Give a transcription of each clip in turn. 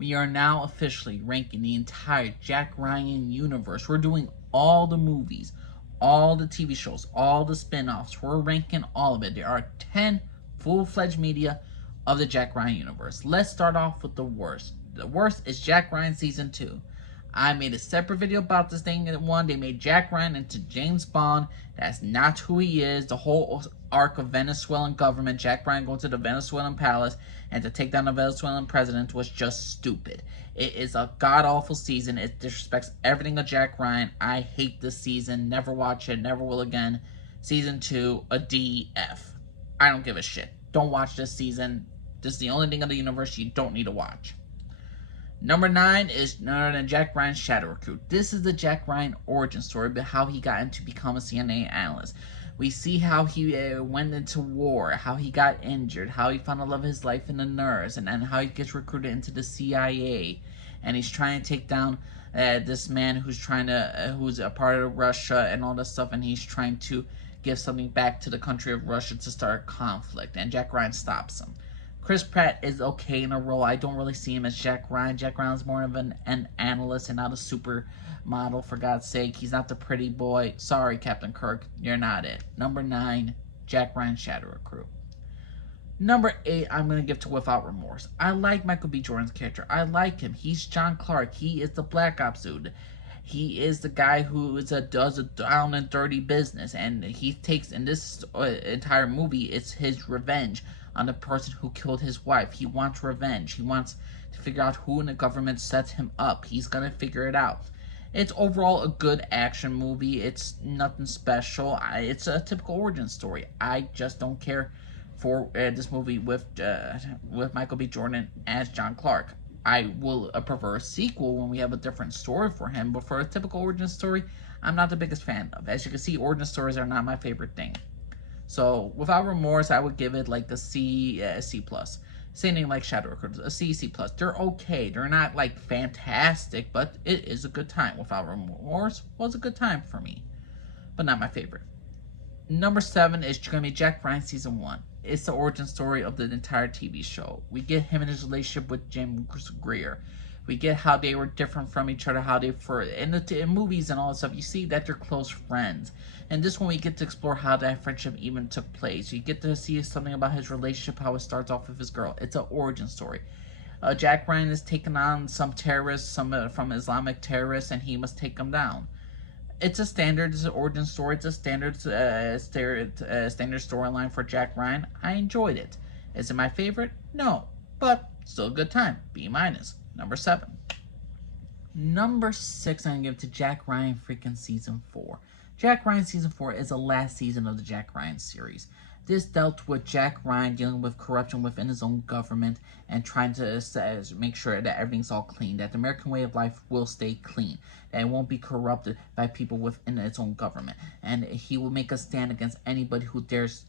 We are now officially ranking the entire Jack Ryan universe. We're doing all the movies, all the TV shows, all the spin-offs. We're ranking all of it. There are 10 full-fledged media of the Jack Ryan universe. Let's start off with the worst. The worst is Jack Ryan Season 2. I made a separate video about this thing. One, they made Jack Ryan into James Bond. That's not who he is. The whole arc of Venezuelan government, Jack Ryan going to the Venezuelan palace and to take down the Venezuelan president, was just stupid. It is a god-awful season. It disrespects everything of Jack Ryan. I hate this season. Never watch it. Never will again. Season 2, a DF. I don't give a shit. Don't watch this season. This is the only thing of the universe you don't need to watch. Number 9 is none other than Jack Ryan's Shadow Recruit. This is the Jack Ryan origin story, but how he got into become a CNN analyst. We see how he went into war, how he got injured, how he found the love of his life in a nurse, and then how he gets recruited into the CIA. And he's trying to take down this man who's a part of Russia and all this stuff, and he's trying to give something back to the country of Russia to start a conflict, and Jack Ryan stops him. Chris Pratt is okay in a role. I don't really see him as Jack Ryan. Jack Ryan's more of an analyst and not a supermodel, for God's sake. He's not the pretty boy. Sorry, Captain Kirk, you're not it. Number 9, Jack Ryan's Shadow Recruit. Number 8, I'm going to give to Without Remorse. I like Michael B. Jordan's character. I like him. He's John Clark. He is the Black Ops dude. He is the guy who does a down and dirty business, and he takes, in this entire movie, it's his revenge on the person who killed his wife. He wants revenge. He wants to figure out who in the government set him up. He's gonna figure it out. It's overall a good action movie. It's nothing special. It's a typical origin story. I just don't care for this movie with Michael B. Jordan as John Clark. I will prefer a sequel when we have a different story for him, but for a typical origin story, I'm not the biggest fan of. As you can see, origin stories are not my favorite thing. So, Without Remorse, I would give it like a C+. Same thing like Shadow Recruit, a C+. They're okay. They're not like fantastic, but it is a good time. Without Remorse was a good time for me, but not my favorite. Number 7 is going to be Jack Ryan Season 1. It's the origin story of the entire TV show. We get him and his relationship with James Greer. We get how they were different from each other, how they in movies and all that stuff. You see that they're close friends. And this one we get to explore how that friendship even took place. You get to see something about his relationship, how it starts off with his girl. It's an origin story. Jack Ryan is taking on some terrorists, from Islamic terrorists, and he must take them down. It's a standard origin story. It's a standard storyline for Jack Ryan. I enjoyed it. Is it my favorite? No, but still a good time. B-. Number 7. Number 6, I'm going to give to Jack Ryan freaking Season 4. Jack Ryan Season 4 is the last season of the Jack Ryan series. This dealt with Jack Ryan dealing with corruption within his own government and trying to make sure that everything's all clean, that the American way of life will stay clean, that it won't be corrupted by people within its own government. And he will make a stand against anybody who dares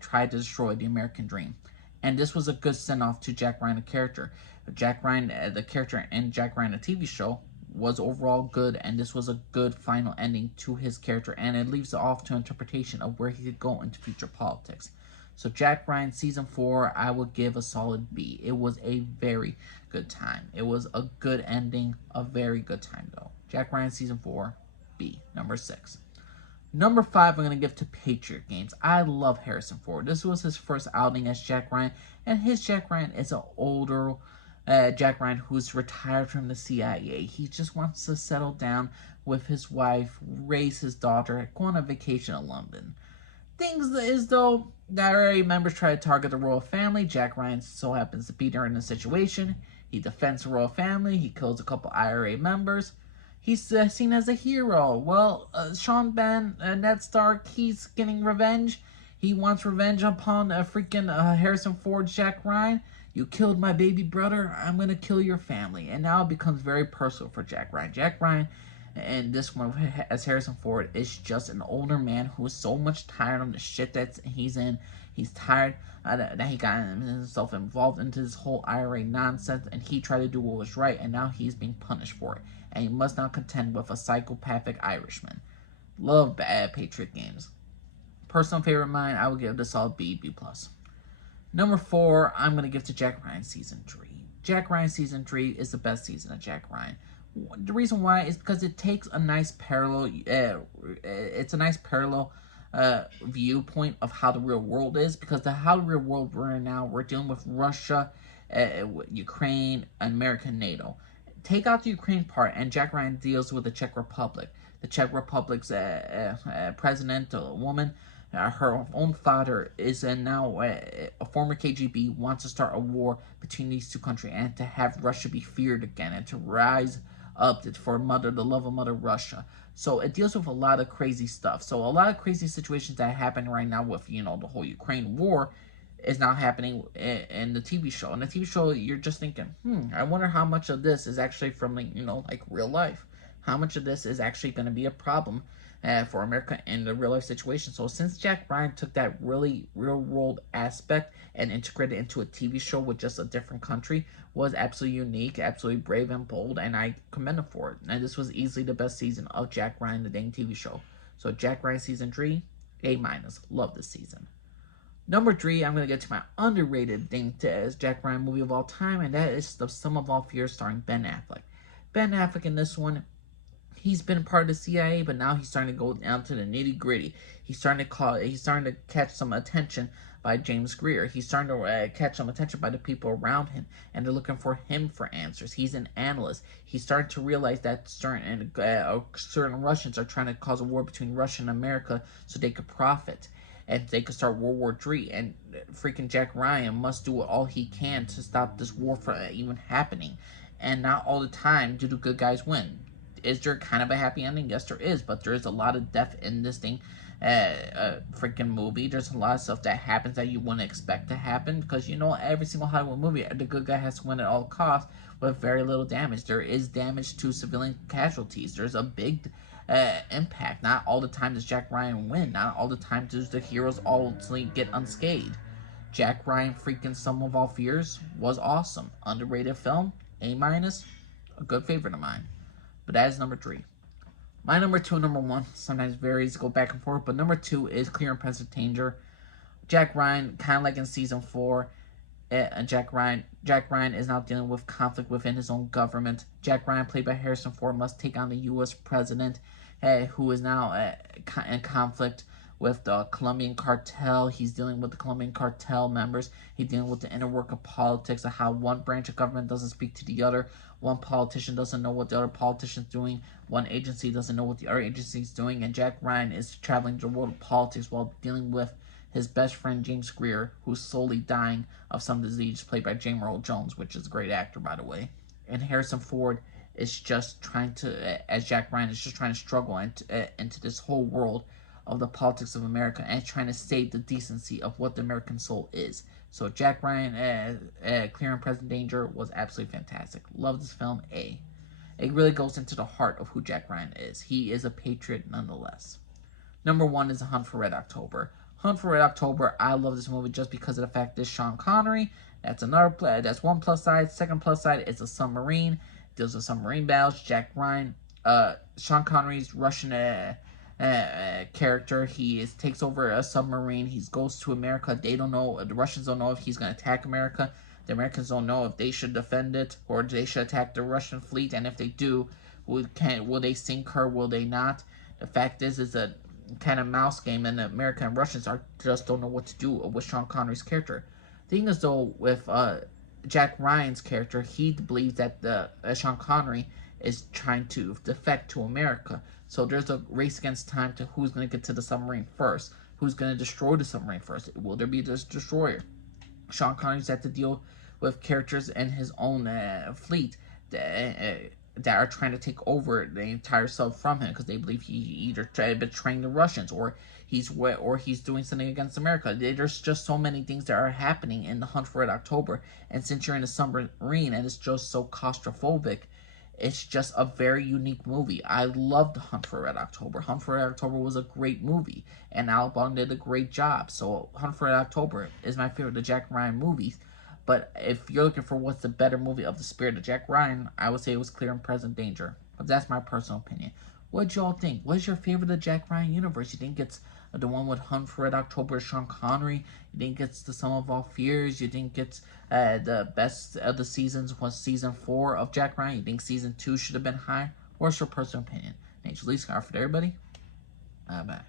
try to destroy the American dream. And this was a good send-off to Jack Ryan, the character. Jack Ryan, the character in Jack Ryan, the TV show, was overall good, and this was a good final ending to his character, and it leaves it off to interpretation of where he could go into future politics. So Jack Ryan Season 4, I would give a solid B. It was a very good time. It was a good ending, a very good time though. Jack Ryan Season 4, B. Number 6. Number 5, I'm going to give to Patriot Games. I love Harrison Ford. This was his first outing as Jack Ryan, and his Jack Ryan is an older Jack Ryan who's retired from the CIA. He just wants to settle down with his wife, raise his daughter, go on a vacation in London. Things as though the IRA members try to target the royal family. Jack Ryan so happens to be there in the situation. He defends the royal family. He kills a couple IRA members. He's seen as a hero. Well, Sean Ben, Ned Stark, he's getting revenge. He wants revenge upon Harrison Ford, Jack Ryan. You killed my baby brother, I'm going to kill your family. And now it becomes very personal for Jack Ryan. Jack Ryan, and this one as Harrison Ford, is just an older man who is so much tired of the shit that he's in. He's tired that he got himself involved into this whole IRA nonsense, and he tried to do what was right, and now he's being punished for it. And he must now contend with a psychopathic Irishman. Love bad Patriot Games. Personal favorite of mine, I would give this all B+. Number 4, I'm going to give to Jack Ryan Season 3. Jack Ryan Season 3 is the best season of Jack Ryan. The reason why is because it takes a nice parallel, it's a nice parallel viewpoint of how the real world is, because how the real world we're in now, we're dealing with Russia, Ukraine, America, NATO. Take out the Ukraine part, and Jack Ryan deals with the Czech Republic. The Czech Republic's president, a woman, her own father is now a former KGB, wants to start a war between these two countries and to have Russia be feared again and to rise up for the love of Mother Russia. So it deals with a lot of crazy stuff. So a lot of crazy situations that happen right now with, the whole Ukraine war is now happening in the TV show. In the TV show, you're just thinking, I wonder how much of this is actually from, like real life. How much of this is actually going to be a problem for America in the real life situation. So since Jack Ryan took that really real world aspect and integrated it into a TV show with just a different country, was absolutely unique, absolutely brave and bold, and I commend him for it. And this was easily the best season of Jack Ryan, the dang TV show. So Jack Ryan Season 3, A-. Love this season. Number 3, I'm going to get to my underrated thing as Jack Ryan movie of all time, and that is The Sum of All Fears starring Ben Affleck. Ben Affleck in this one, he's been part of the CIA, but now he's starting to go down to the nitty gritty. He's starting to catch some attention by James Greer. He's starting to catch some attention by the people around him, and they're looking for him for answers. He's an analyst. He's starting to realize that certain Russians are trying to cause a war between Russia and America so they could profit and they could start World War III. And freaking Jack Ryan must do all he can to stop this war from even happening. And not all the time do the good guys win. Is there kind of a happy ending? Yes, there is, but there is a lot of death in this thing. Freaking movie. There's a lot of stuff that happens that you wouldn't expect to happen, because every single Hollywood movie, the good guy has to win at all costs with very little damage. There is damage to civilian casualties. There's a big impact. Not all the time does Jack Ryan win. Not all the time does the heroes ultimately get unscathed. Jack Ryan freaking Sum of All Fears was awesome. Underrated film, A-, a good favorite of mine. But that is number 3. My number 2 and number 1 sometimes varies, go back and forth, but number 2 is Clear and Present Danger. Jack Ryan, kind of like in season 4, Jack Ryan is now dealing with conflict within his own government. Jack Ryan, played by Harrison Ford, must take on the U.S. president, who is now in conflict with the Colombian cartel. He's dealing with the Colombian cartel members. He's dealing with the inner work of politics, of how one branch of government doesn't speak to the other. One politician doesn't know what the other politician's doing. One agency doesn't know what the other agency is doing. And Jack Ryan is traveling the world of politics while dealing with his best friend James Greer, who's slowly dying of some disease, played by James Earl Jones, which is a great actor, by the way. And Harrison Ford is just trying to, as Jack Ryan is just trying to struggle into this whole world of the politics of America and trying to save the decency of what the American soul is. So Jack Ryan, Clear and Present Danger was absolutely fantastic. Love this film, A. It really goes into the heart of who Jack Ryan is. He is a patriot nonetheless. Number 1 is The Hunt for Red October. Hunt for Red October, I love this movie just because of the fact that Sean Connery, that's one plus side. Second plus side is a submarine. Deals with submarine battles. Jack Ryan, Sean Connery's Russian character. He takes over a submarine. He goes to America. They don't know. The Russians don't know if he's going to attack America. The Americans don't know if they should defend it or they should attack the Russian fleet. And if they do, will they sink her? Will they not? The fact is a kind of mouse game, and the American and Russians just don't know what to do with Sean Connery's character. The thing is, though, with Jack Ryan's character, he believes that Sean Connery is trying to defect to America. So there's a race against time to who's going to get to the submarine first. Who's going to destroy the submarine first? Will there be this destroyer? Sean Connery's had to deal with characters in his own fleet that are trying to take over the entire sub from him because they believe he either betraying the Russians or he's doing something against America. There's just so many things that are happening in The Hunt for Red October, and since you're in a submarine and it's just so claustrophobic, it's just a very unique movie. I loved Hunt for Red October. Hunt for Red October was a great movie, and Al Bunn did a great job. So Hunt for Red October is my favorite of the Jack Ryan movies. But if you're looking for what's the better movie of the spirit of Jack Ryan, I would say it was Clear and Present Danger. But that's my personal opinion. What y'all think? What's your favorite of the Jack Ryan universe? You think it's The one with Hunt for Red October, Sean Connery. You think it's The Sum of All Fears. You think it's the best of the seasons was season 4 of Jack Ryan. You think season 2 should have been higher? What's your personal opinion? Nature's Least Scarford, everybody. Bye.